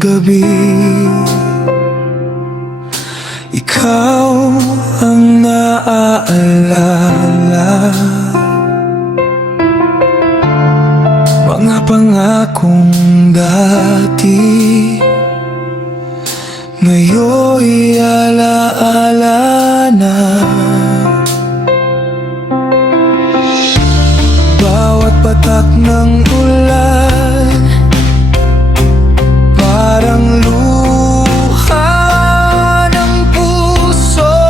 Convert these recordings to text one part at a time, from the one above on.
gabi, ikaw ang naaalala. Mga pangakong dati ngayon'y alaala na. Bawat patak ng ulan parang luha ng puso.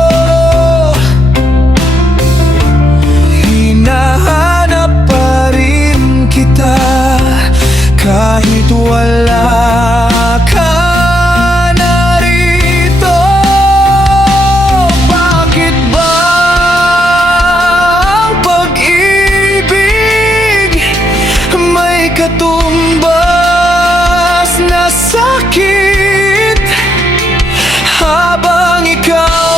Hinahanap pa rin kita kahit wala ka narito. Bakit ba ang pag-ibig may katumbas na sakit? Habang ikaw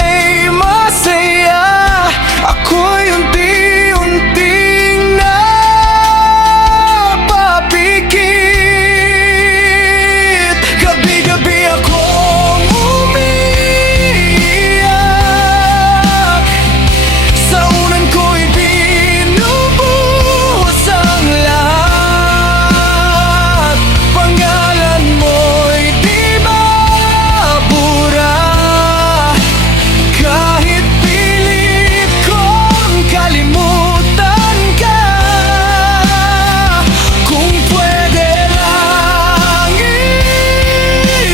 ay masaya, ako'y unti-unting napapikit. Gabi-gabi akong umiiyak, sa unan ko'y binubuhos ang lahat. Pangalan mo'y di mabura, kahit pilit kong kalimutan ka. Kung pwede lang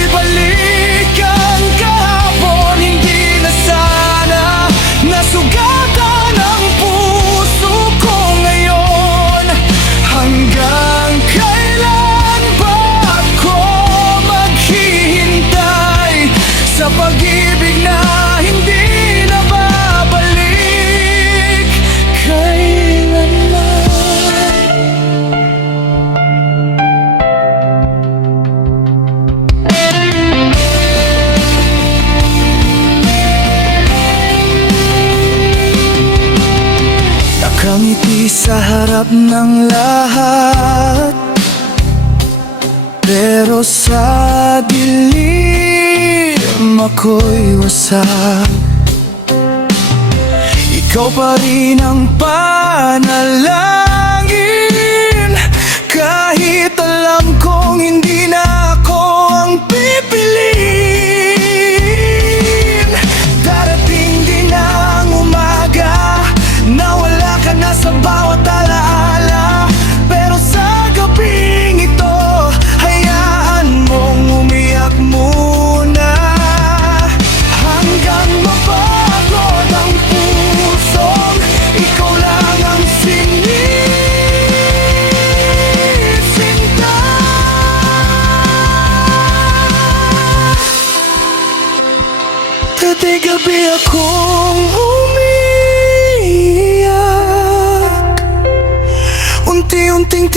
ibalik ang kahapon, hindi na sana nasugatan ang puso ko ngayon. Hanggang kailan ba ako maghihintay sa pag-ibig na hindi na babalik kailanman? Nakangiti sa harap ng lahat, pero sa dilim ako'y wasak. Ikaw pa rin ang panalangin, kahit alam kong hindi na ako ang pipiliin. Darating din ang umaga na wala ka na sa bawat alaala, pero sa gabing ito hayaan mong umiyak muna. Hanggang mapagod ang pusong ikaw lang ang sinisinta. Gabi-gabi akong umiiyak, unti-unting